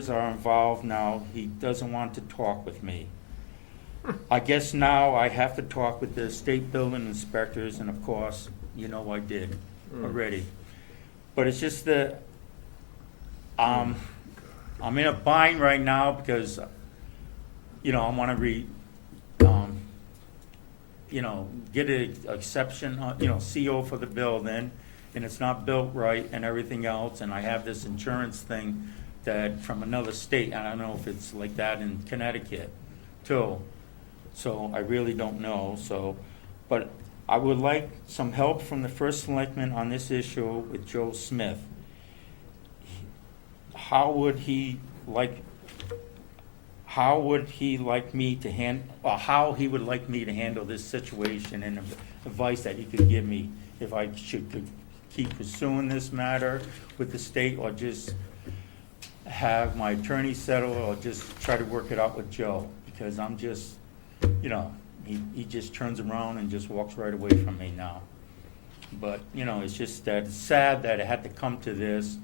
are involved now. He doesn't want to talk with me. I guess now I have to talk with the state building inspectors, and of course, you know I did already. But it's just that I'm in a bind right now because, I want to get an exception, CO for the building, and it's not built right and everything else, and I have this insurance thing that from another state, I don't know if it's like that in Connecticut too. So I really don't know, but I would like some help from the first selectman on this issue with Joe Smith. How would he like me to how he would like me to handle this situation, and advice that he could give me if I could keep pursuing this matter with the state, or just have my attorney settle, or just try to work it out with Joe, because I'm just, he just turns around and just walks right away from me now. But, it's just that it's sad that it had to come to this,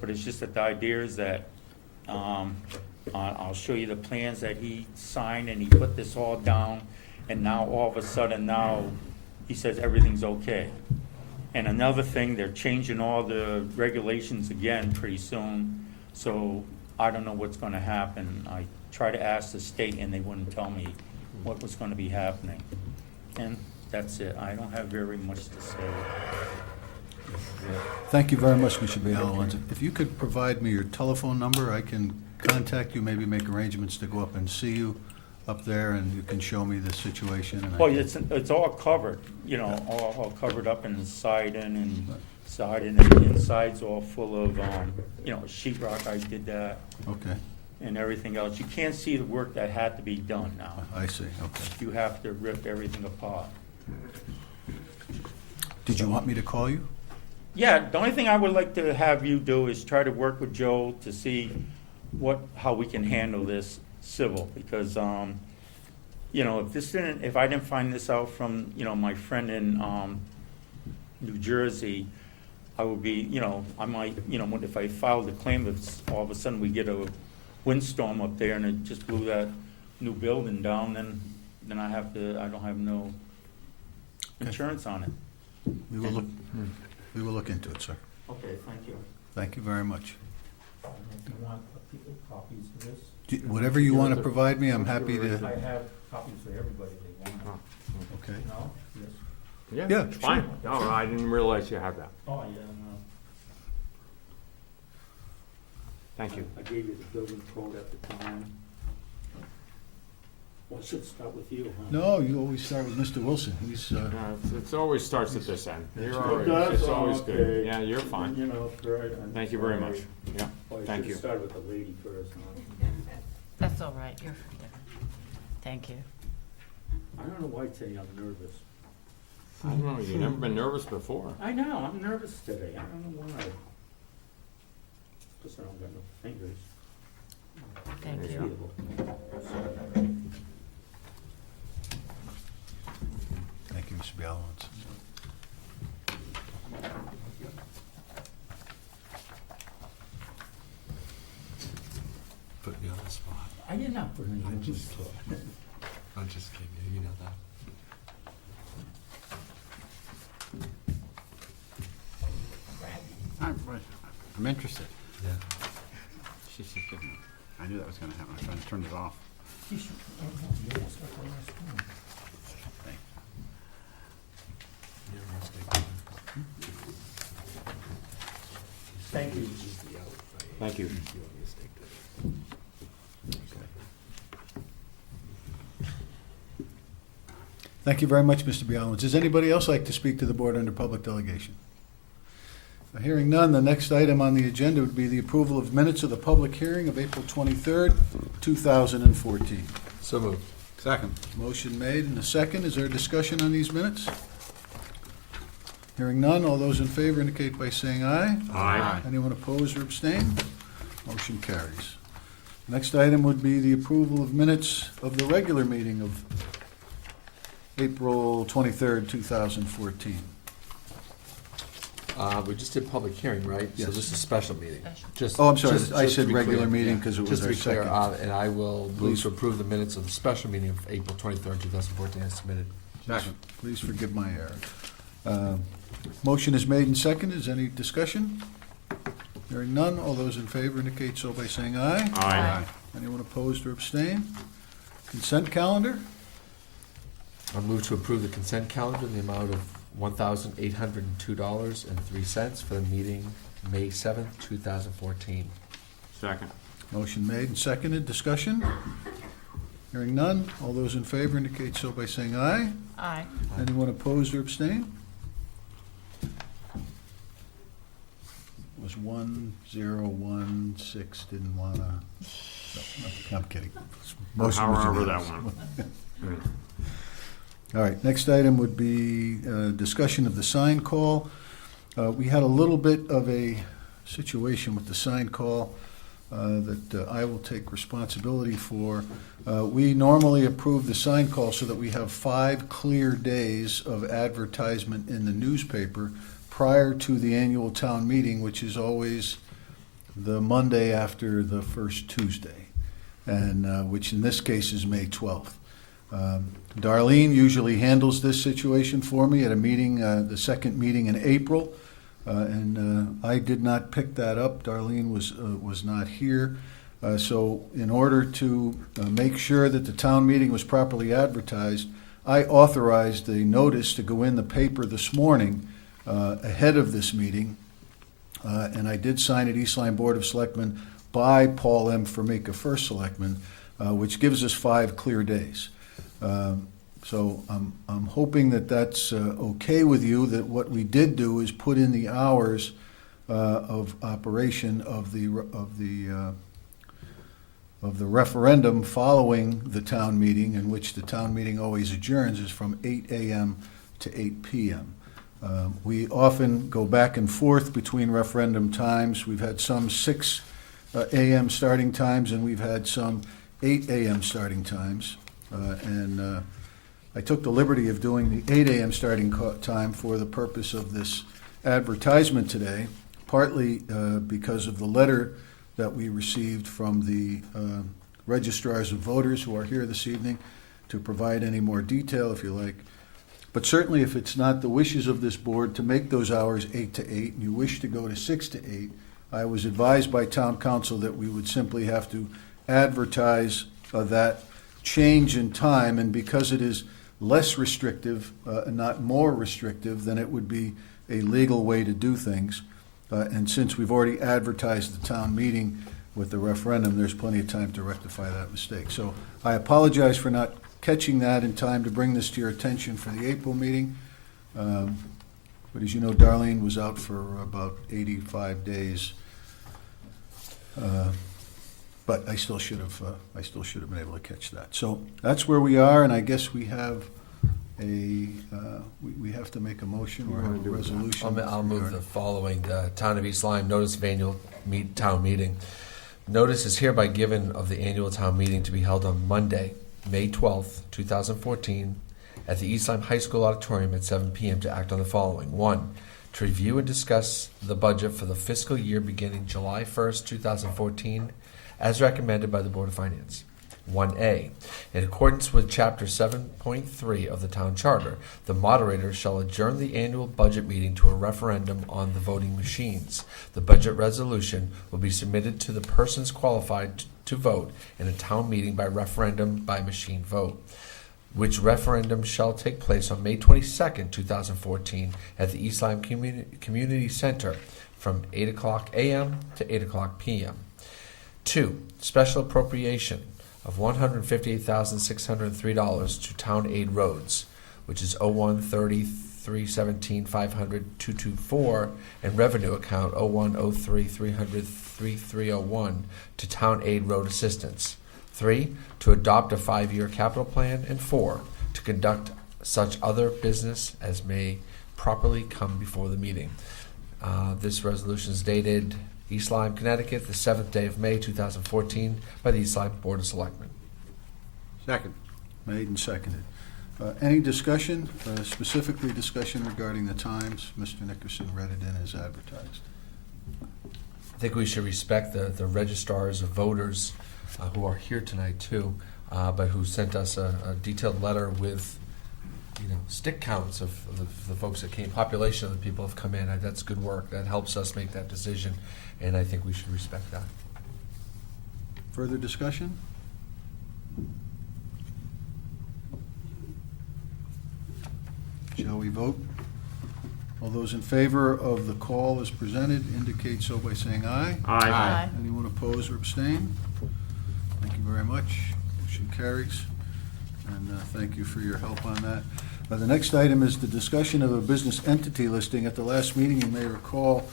but it's just that the idea is that, I'll show you the plans that he signed, and he put this all down, and now all of a sudden now he says everything's okay. And another thing, they're changing all the regulations again pretty soon, so I don't know what's gonna happen. I tried to ask the state and they wouldn't tell me what was gonna be happening. And that's it. I don't have very much to say. Thank you very much, Mr. Bialowitz. If you could provide me your telephone number, I can contact you, maybe make arrangements to go up and see you up there, and you can show me the situation. And Well, it's all covered, all covered up in the siding and the inside's all full of, sheetrock. I did that. Okay, And everything else. You can't see the work that had to be done now. I see, okay. You have to rip everything apart. Did you want me to call you? Yeah, the only thing I would like to have you do is try to work with Joe to see how we can handle this civil, because, if I didn't find this out from, my friend in, New Jersey, I would be, I might, if I filed a claim, if all of a sudden we get a windstorm up there and it just blew that new building down, then I don't have no insurance on it. We will look into it, sir. Okay, thank you. Thank you very much. If you want copies of this? Whatever you want to provide me, I'm happy to. I have copies for everybody they want. Okay. No? Yes. Yeah, It's fine. No, I didn't realize you had that. Oh, yeah, no. Thank you. I gave you the building code at the time. Well, I should start with you, huh? No, you always start with Mr. Wilson. He's, It always starts at this end. You're all It right. does? It's always Okay. good. Yeah, you're fine. Right. Thank you very much. Yeah, thank you. Start with the lady first, huh? That's all right, you're forgiven. Thank you. I don't know why today I'm nervous. I don't know, you've never been nervous before. I know, I'm nervous today. I don't know why. Guess I don't got no fingers. Thank Yeah. you. thank you, Mr. Bialowitz. Put me on the spot. I did not put any. I'm just kidding you, you know that. I'm interested. Yeah. She just didn't. I knew that was going to happen. I was trying to turn it off. Thank you. Thank you. Thank you very much, Mr. Bialowitz. Does anybody else like to speak to the board under public delegation? Hearing none, the next item on the agenda would be the approval of minutes of the public hearing of April 23rd, 2014. So moved. Second. Motion made and a second. Is there a discussion on these minutes? Hearing none, all those in favor indicate by saying aye. Aye. Anyone opposed or abstain? Motion carries. Next item would be the approval of minutes of the regular meeting of April 23rd, 2014. We just did public hearing, right? So Yes. this is a special meeting. Special. Just- Oh, I'm sorry, just- I just to said be regular clear, meeting yeah. because it was Just to our be clear, second. and I will Please. move to approve the minutes of the special meeting of April 23rd, 2014 as submitted. Second. Please forgive my error. Motion is made and seconded. Is any discussion? Hearing none. All those in favor indicate so by saying aye. Aye. Anyone opposed or abstain? Consent calendar? I'll move to approve the consent calendar in the amount of $1,802.03 for the meeting May 7th, 2014. Second. Motion made and seconded. Discussion? Hearing none. All those in favor indicate so by saying aye. Aye. Anyone opposed or abstain? It was 1016, didn't wanna, no, I'm kidding. Motion was However that unanimous. one. All right, next item would be discussion of the sign call. We had a little bit of a situation with the sign call that I will take responsibility for. We normally approve the sign call so that we have 5 clear days of advertisement in the newspaper prior to the annual town meeting, which is always the Monday after the first Tuesday, and which in this case is May 12th. Darlene usually handles this situation for me at a meeting, the second meeting in April, and I did not pick that up. Darlene was not here. So in order to make sure that the town meeting was properly advertised, I authorized a notice to go in the paper this morning ahead of this meeting, and I did sign it, East Lyme Board of Selectmen, by Paul M. Formica, First Selectman, which gives us 5 clear days. So I'm hoping that that's okay with you, that what we did do is put in the hours of operation of the referendum following the town meeting, in which the town meeting always adjourns, is from 8 a.m. to 8 p.m. We often go back and forth between referendum times. We've had some 6 a.m. starting times, and we've had some 8 a.m. starting times. And I took the liberty of doing the 8 a.m. starting time for the purpose of this advertisement today, partly because of the letter that we received from the registrars of voters who are here this evening to provide any more detail if you like. But certainly if it's not the wishes of this board to make those hours 8 to 8, and you wish to go to 6 to 8, I was advised by town council that we would simply have to advertise that change in time, and because it is less restrictive and not more restrictive, then it would be a legal way to do things. And since we've already advertised the town meeting with the referendum, there's plenty of time to rectify that mistake. So I apologize for not catching that in time to bring this to your attention for the April meeting. But as you know, Darlene was out for about 85 days. But I still should have been able to catch that. So that's where we are, and I guess we have we have to make a motion or have a resolution. I'll move the following. The Town of East Lyme, notice of annual town meeting. Notice is hereby given of the annual town meeting to be held on Monday, May 12th, 2014, at the East Lyme High School Auditorium at 7 p.m. to act on the following. 1, to review and discuss the budget for the fiscal year beginning July 1st, 2014, as recommended by the Board of Finance. 1A, in accordance with Chapter 7.3 of the Town Charter, the moderator shall adjourn the annual budget meeting to a referendum on the voting machines. The budget resolution will be submitted to the persons qualified to vote in a town meeting by referendum by machine vote, which referendum shall take place on May 22nd, 2014 at the East Lyme Community Center from 8 o'clock a.m. to 8 o'clock p.m. 2, special appropriation of $158,603 to town aid roads, which is 01-30-317-500-224, and revenue account 01-03-300-3301 to town aid road assistance. 3, to adopt a 5-year capital plan, and 4, to conduct such other business as may properly come before the meeting. This resolution is dated East Lyme, Connecticut, the 7th day of May, 2014, by the East Lyme Board of Selectmen. Second. Made and seconded. Any discussion, specifically discussion regarding the times? Mr. Nickerson read it in as advertised. I think we should respect the registrars of voters who are here tonight too, but who sent us a detailed letter with, stick counts of the folks that came, population of the people have come in. That's good work. That helps us make that decision, and I think we should respect that. Further discussion? Shall we vote? All those in favor of the call as presented indicate so by saying aye. Aye. Anyone oppose or abstain? Thank you very much. Motion carries. And thank you for your help on that. The next item is the discussion of a business entity listing. At the last meeting, you may recall,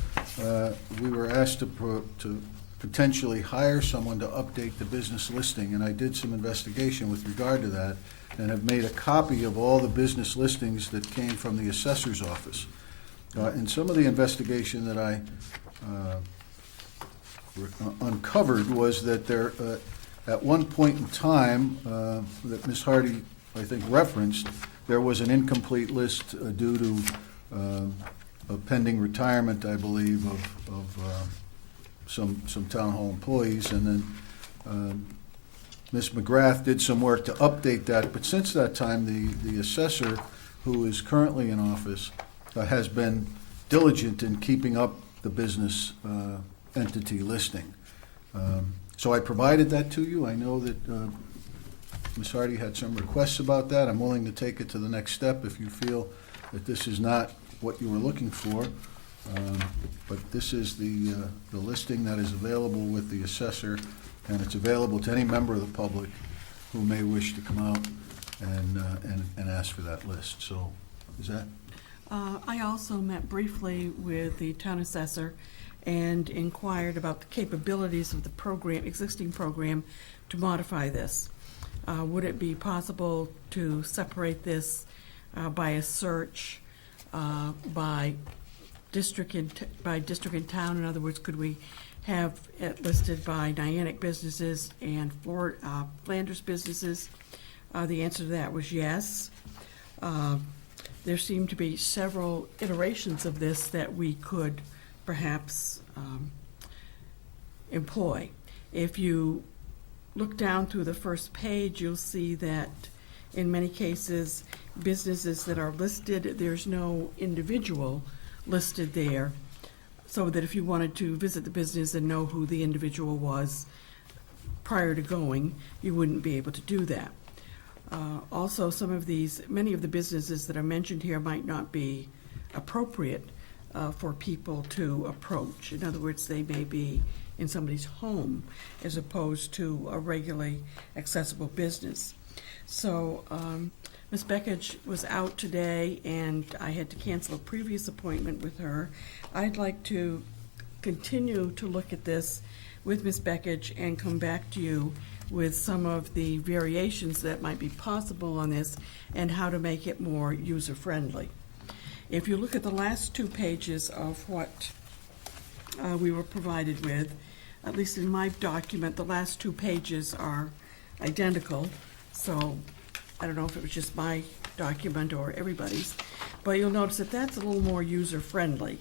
we were asked to potentially hire someone to update the business listing, and I did some investigation with regard to that and have made a copy of all the business listings that came from the assessor's office. And some of the investigation that I uncovered was that there, at one point in time, that Ms. Hardy, I think, referenced, there was an incomplete list due to a pending retirement, I believe, of some town hall employees, and then Ms. McGrath did some work to update that, but since that time, the assessor, who is currently in office, has been diligent in keeping up the business entity listing. So I provided that to you. I know that Ms. Hardy had some requests about that. I'm willing to take it to the next step if you feel that this is not what you were looking for. But this is the listing that is available with the assessor, and it's available to any member of the public who may wish to come out and ask for that list. So, is that? I also met briefly with the town assessor and inquired about the capabilities of the program, existing program, to modify this. Would it be possible to separate this by a search by district in town? In other words, could we have it listed by Niantic businesses and Flanders businesses? The answer to that was yes. There seemed to be several iterations of this that we could perhaps employ. If you look down through the first page, you'll see that in many cases, businesses that are listed, there's no individual listed there, so that if you wanted to visit the business and know who the individual was prior to going, you wouldn't be able to do that. Also, many of the businesses that are mentioned here might not be appropriate for people to approach. In other words, they may be in somebody's home as opposed to a regularly accessible business. So Ms. Beckich was out today, and I had to cancel a previous appointment with her. I'd like to continue to look at this with Ms. Beckich and come back to you with some of the variations that might be possible on this and how to make it more user-friendly. If you look at the last two pages of what we were provided with, at least in my document, the last two pages are identical, so I don't know if it was just my document or everybody's, but you'll notice that that's a little more user-friendly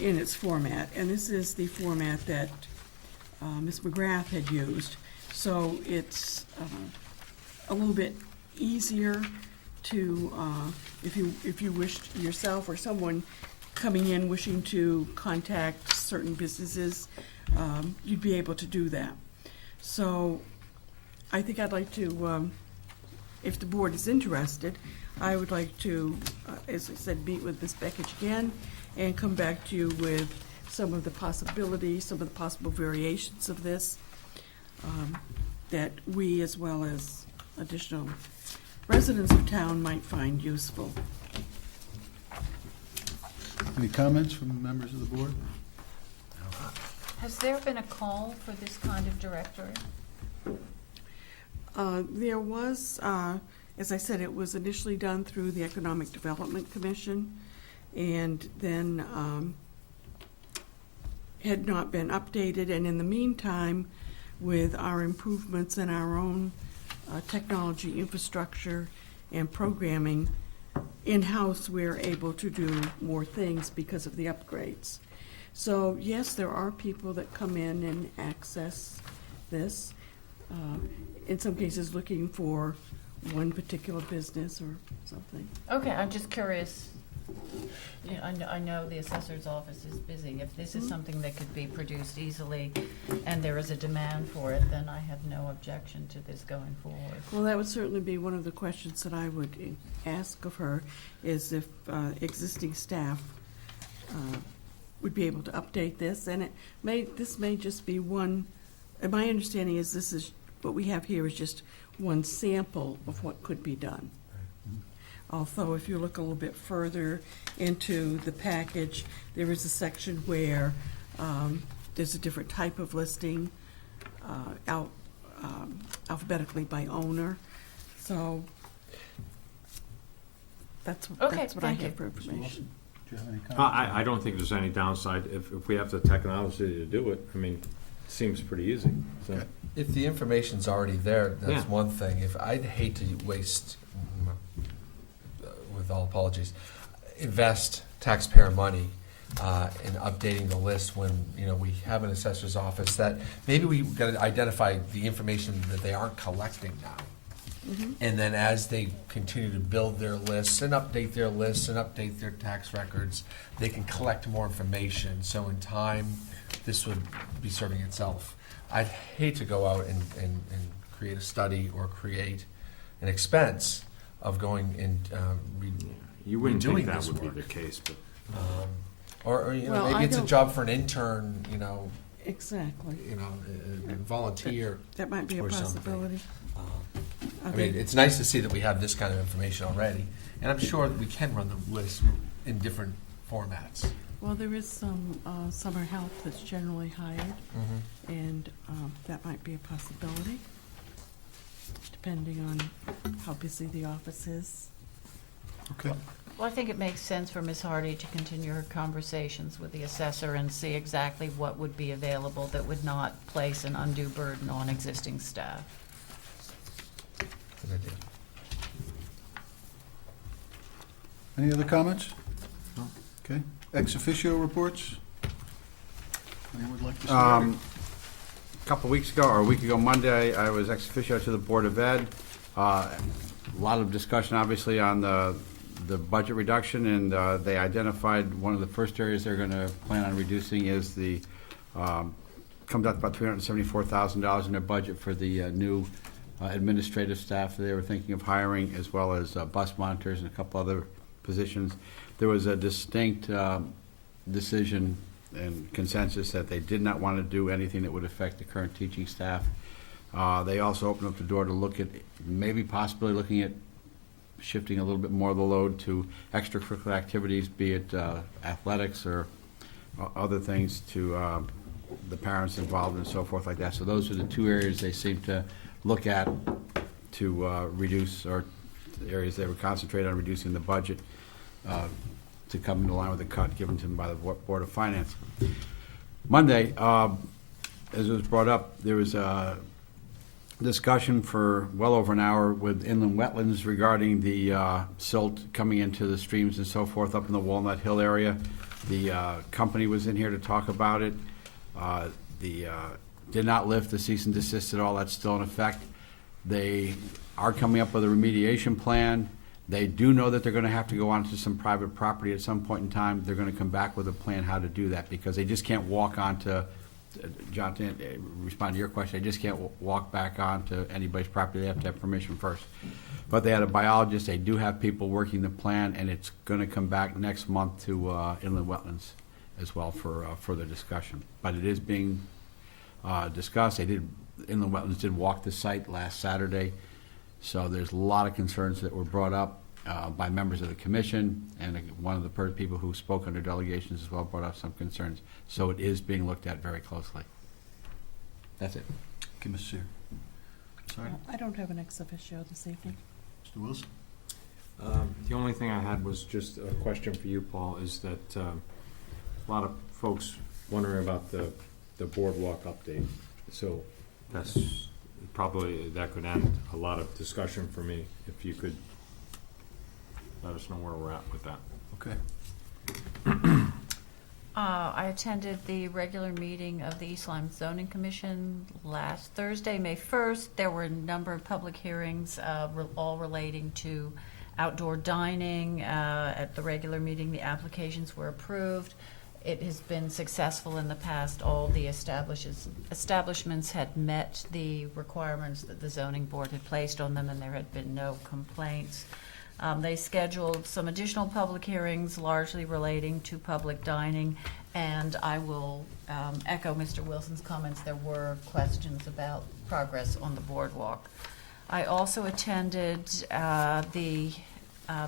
in its format, and this is the format that Ms. McGrath had used. So it's a little bit easier to, if you wished yourself or someone coming in wishing to contact certain businesses, you'd be able to do that. So I think I'd like to, if the board is interested, I would like to, as I said, meet with Ms. Beckich again and come back to you with some of the possibilities, some of the possible variations of this that we, as well as additional residents of town, might find useful. Any comments from members of the board? Has there been a call for this kind of directory? There was, as I said, it was initially done through the Economic Development Commission, and then had not been updated, and in the meantime, with our improvements in our own technology infrastructure and programming, in-house, we're able to do more things because of the upgrades. So, yes, there are people that come in and access this, in some cases looking for one particular business or something. Okay, I'm just curious. Yeah, I know the assessor's office is busy. If this is something that could be produced easily and there is a demand for it, then I have no objection to this going forward. Well, that would certainly be one of the questions that I would ask of her, is if existing staff would be able to update this, and this may just be one, and my understanding is this is, what we have here is just one sample of what could be done. Although if you look a little bit further into the package, there is a section where there's a different type of listing, alphabetically by owner. So that's what I thank have for Mr. Wilson, information. do you have any comments? I don't think there's any downside if we have the technology to do it. I mean, it seems pretty easy, so. Okay. If the information's already there, that's Yeah. one thing. If I'd hate to waste, with all apologies, invest taxpayer money in updating the list when we have an assessor's office that maybe we got to identify the information that they aren't collecting now. And then as they continue to build their lists and update their lists and update their tax records, they can collect more information. So in time, this would be serving itself. I'd hate to go out and create a study or create an expense of going and You wouldn't think redoing that this would be work. the case, but. Or Well, I maybe it's a don't- job for an intern, Exactly. a volunteer. That might be a or something. possibility. I mean, it's nice to see that we have this kind of information already, and I'm sure that we can run the list in different formats. Well, there is some summer help that's generally hired, and that might be a possibility, depending on how busy the office is. Okay. Well, I think it makes sense for Ms. Hardy to continue her conversations with the assessor and see exactly what would be available that would not place an undue burden on existing staff. Good idea. Any other comments? No. Okay. Ex officio reports? Anyone would like to start? A couple weeks ago, or a week ago Monday, I was ex officio to the Board of Ed. A lot of discussion, obviously, on the budget reduction, and they identified one of the first areas they're going to plan on reducing is the, comes out to about $374,000 in their budget for the new administrative staff they were thinking of hiring, as well as bus monitors and a couple other positions. There was a distinct decision and consensus that they did not want to do anything that would affect the current teaching staff. They also opened up the door to look at maybe possibly looking at shifting a little bit more of the load to extracurricular activities, be it athletics or other things to the parents involved and so forth like that. So those are the two areas they seem to look at to reduce, or areas they would concentrate on reducing the budget to come into line with the cut given to them by the Board of Finance. Monday, as it was brought up, there was a discussion for well over an hour with inland wetlands regarding the silt coming into the streams and so forth up in the Walnut Hill area. The company was in here to talk about it. Did not lift the cease and desist at all. That's still in effect. They are coming up with a remediation plan. They do know that they're going to have to go onto some private property at some point in time. They're going to come back with a plan how to do that, because they just can't walk onto, John, to respond to your question, they just can't walk back onto anybody's property. They have to have permission first. But they had a biologist. They do have people working the plan, and it's going to come back next month to inland wetlands as well for further discussion. But it is being discussed. Inland wetlands did walk the site last Saturday. So there's a lot of concerns that were brought up by members of the commission, and one of the people who spoke under delegations as well brought up some concerns. So it is being looked at very closely. That's it. Okay, Ms. Seer. Sorry, I don't have an ex officio this evening. Mr. Wilson? The only thing I had was just a question for you, Paul, is that a lot of folks wondering about the boardwalk update. So that's probably, that could end a lot of discussion for me if you could let us know where we're at with that. Okay. I attended the regular meeting of the East Lyme Zoning Commission last Thursday, May 1st. There were a number of public hearings, all relating to outdoor dining. At the regular meeting, the applications were approved. It has been successful in the past. All the establishments had met the requirements that the zoning board had placed on them, and there had been no complaints. They scheduled some additional public hearings, largely relating to public dining, and I will echo Mr. Wilson's comments. There were questions about progress on the boardwalk. I also attended the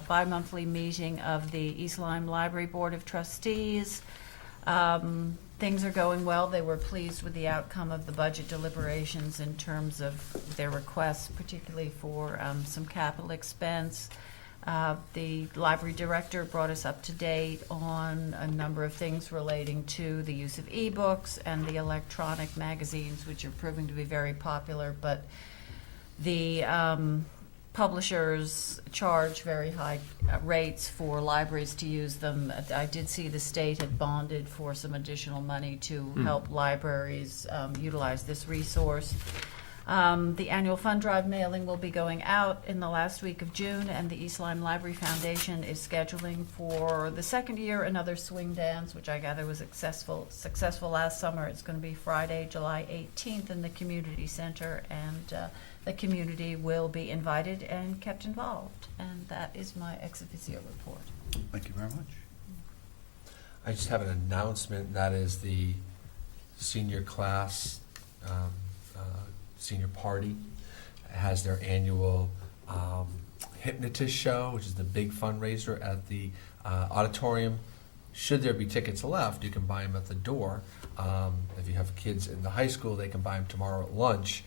bi-monthly meeting of the East Lyme Library Board of Trustees. Things are going well. They were pleased with the outcome of the budget deliberations in terms of their requests, particularly for some capital expense. The library director brought us up to date on a number of things relating to the use of ebooks and the electronic magazines, which are proving to be very popular, but the publishers charge very high rates for libraries to use them. I did see the state had bonded for some additional money to help libraries utilize this resource. The annual fund drive mailing will be going out in the last week of June, and the East Lyme Library Foundation is scheduling for the second year another swing dance, which I gather was successful last summer. It's going to be Friday, July 18th in the community center, and the community will be invited and kept involved. And that is my ex officio report. Thank you very much. I just have an announcement, that is the senior class, senior party has their annual hypnotist show, which is the big fundraiser at the auditorium. Should there be tickets left, you can buy them at the door. If you have kids in the high school, they can buy them tomorrow at lunch.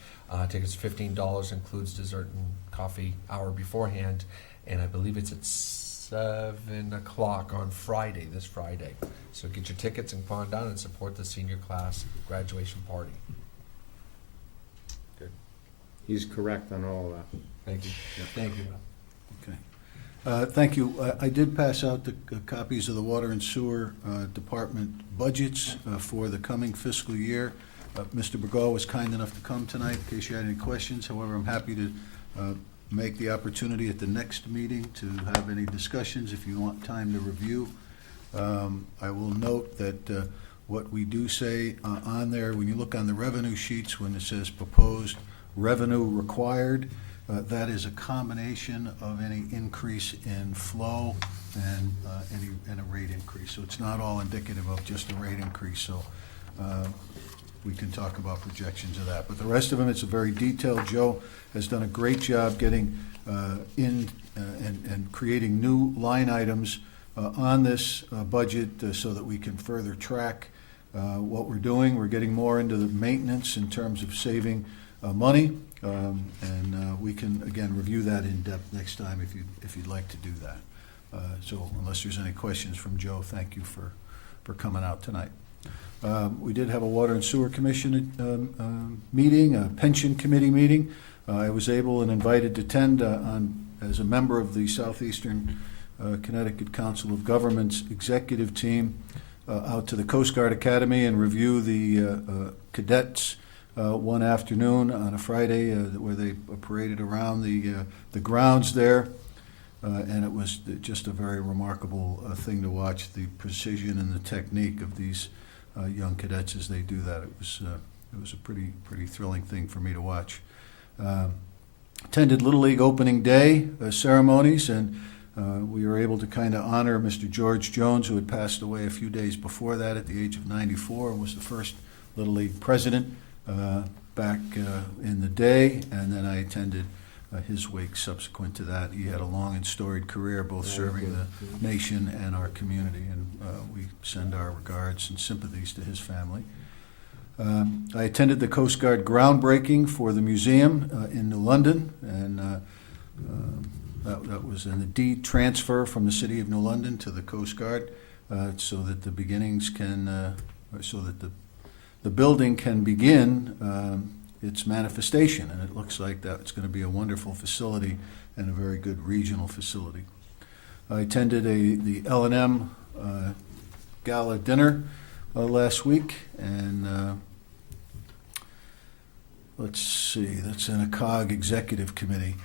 Tickets are $15, includes dessert and coffee hour beforehand, and I believe it's at 7 o'clock on Friday, this Friday. So get your tickets and come on down and support the senior class graduation party. Good. He's correct on all of that. Thank you. Thank you. Okay. Thank you. I did pass out the copies of the Water and Sewer Department budgets for the coming fiscal year. Mr. Burgaw was kind enough to come tonight in case you had any questions. However, I'm happy to make the opportunity at the next meeting to have any discussions if you want time to review. I will note that what we do say on there, when you look on the revenue sheets, when it says proposed revenue required, that is a combination of any increase in flow and a rate increase. So it's not all indicative of just a rate increase. So we can talk about projections of that. But the rest of them, it's a very detailed. Joe has done a great job getting in and creating new line items on this budget so that we can further track what we're doing. We're getting more into the maintenance in terms of saving money, and we can again review that in depth next time if you'd like to do that. So unless there's any questions from Joe, thank you for coming out tonight. We did have a Water and Sewer Commission meeting, a pension committee meeting. I was able and invited to attend as a member of the Southeastern Connecticut Council of Governments executive team out to the Coast Guard Academy and review the cadets one afternoon on a Friday where they paraded around the grounds there. And it was just a very remarkable thing to watch, the precision and the technique of these young cadets as they do that. It was a pretty thrilling thing for me to watch. Attended Little League opening day ceremonies, and we were able to kind of honor Mr. George Jones, who had passed away a few days before that at the age of 94, and was the first Little League president back in the day. And then I attended his wake subsequent to that. He had a long and storied career, both serving the nation and our community, and we send our regards and sympathies to his family. I attended the Coast Guard groundbreaking for the museum in New London, and that was in the deed transfer from the city of New London to the Coast Guard, so that the beginnings can, so that the building can begin its manifestation, and it looks like that it's going to be a wonderful facility and a very good regional facility. I attended the L&M gala dinner last week, and let's see, that's in a COG executive committee.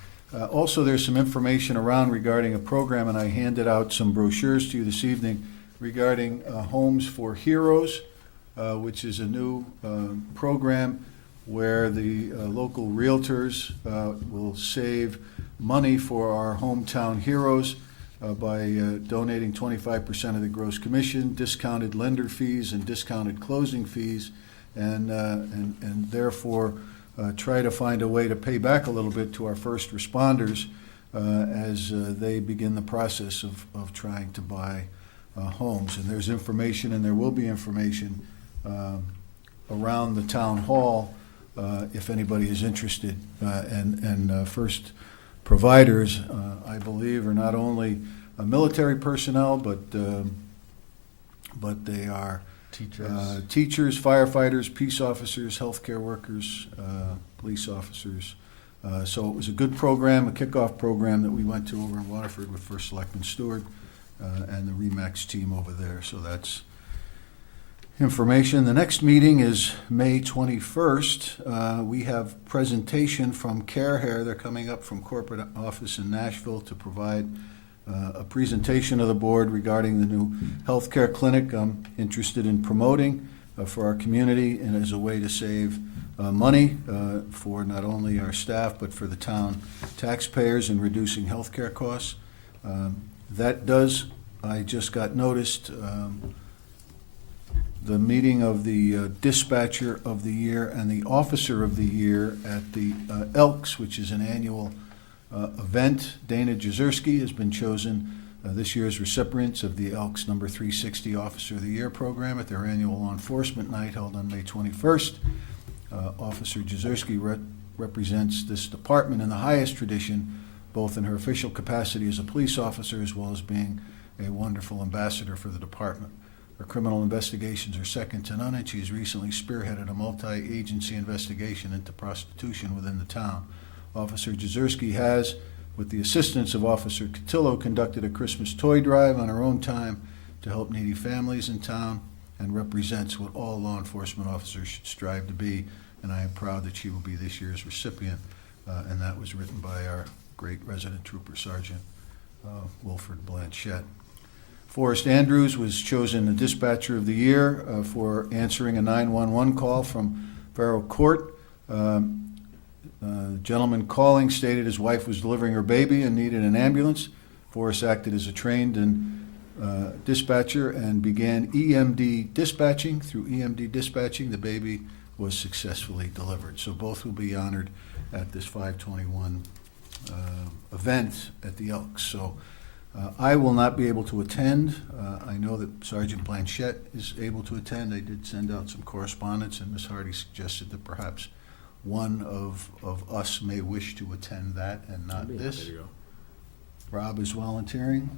Also, there's some information around regarding a program, and I handed out some brochures to you this evening regarding Homes for Heroes, which is a new program where the local realtors will save money for our hometown heroes by donating 25% of the gross commission, discounted lender fees, and discounted closing fees, and therefore try to find a way to pay back a little bit to our first responders as they begin the process of trying to buy homes. And there's information, and there will be information around the town hall if anybody is interested. And first providers, I believe, are not only military personnel, but they are teachers, firefighters, peace officers, healthcare workers, police officers. So it was a good program, a kickoff program that we went to over in Waterford with First Selectman Stewart and the RE/MAX team over there. So that's information. The next meeting is May 21st. We have presentation from Care Hair. They're coming up from corporate office in Nashville to provide a presentation of the board regarding the new healthcare clinic I'm interested in promoting for our community, and as a way to save money for not only our staff but for the town taxpayers in reducing healthcare costs. I just got noticed, the meeting of the Dispatcher of the Year and the Officer of the Year at the Elks, which is an annual event. Dana Jezierski has been chosen this year's recipients of the Elks number 360 Officer of the Year program at their annual law enforcement night held on May 21st. Officer Jezierski represents this department in the highest tradition, both in her official capacity as a police officer as well as being a wonderful ambassador for the department. Her criminal investigations are second to none, and she has recently spearheaded a multi-agency investigation into prostitution within the town. Officer Jezierski has, with the assistance of Officer Cotillo, conducted a Christmas toy drive on her own time to help needy families in town, and represents what all law enforcement officers should strive to be, and I am proud that she will be this year's recipient, and that was written by our great resident trooper sergeant, Wilfred Blanchette. Forrest Andrews was chosen the Dispatcher of the Year for answering a 911 call from Farrow Court. The gentleman calling stated his wife was delivering her baby and needed an ambulance. Forrest acted as a trained dispatcher and began EMD dispatching. Through EMD dispatching, the baby was successfully delivered. So both will be honored at this 521 event at the Elks. So I will not be able to attend. I know that Sergeant Blanchette is able to attend. I did send out some correspondence, and Ms. Hardy suggested that perhaps one of us may wish to attend that and not this. Rob is volunteering.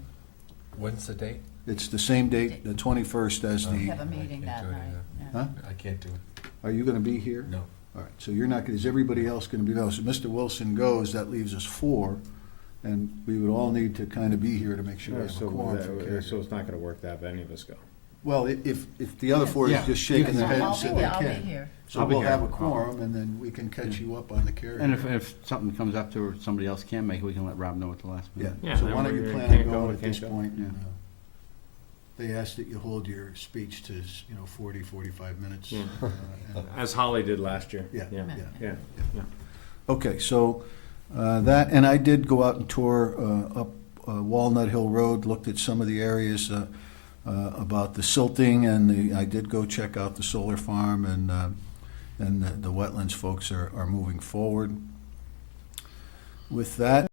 When's the date? It's the same date, the 21st, as We the, have a meeting that night. Yeah. huh? I can't do it. Are you going to be here? No. All right, so you're not, is everybody else going to be there? So Mr. Wilson goes, that leaves us 4, and we would all need to kind of be here to make sure we have a quorum for Care. So it's not gonna work that if any of us go. Well, if the other 4 is Yeah. just shaking their head and I'll said be they there, I'll be can. here. So I'll be we'll here. have a quorum, and then we can catch you up on the Care. And if something comes up to where somebody else can't make it, we can let Rob know at the last Yeah, minute. Yeah, so then why don't we you plan can't on go, going we at can't this go. point? And, they ask that you hold your speech to, 40, 45 minutes. Yeah. And- As Holly did last year. Yeah, Yeah, yeah. yeah. Okay, so that, and I did go out and tour up Walnut Hill Road, looked at some of the areas about the silting, and I did go check out the solar farm, and the wetlands folks are moving forward with that.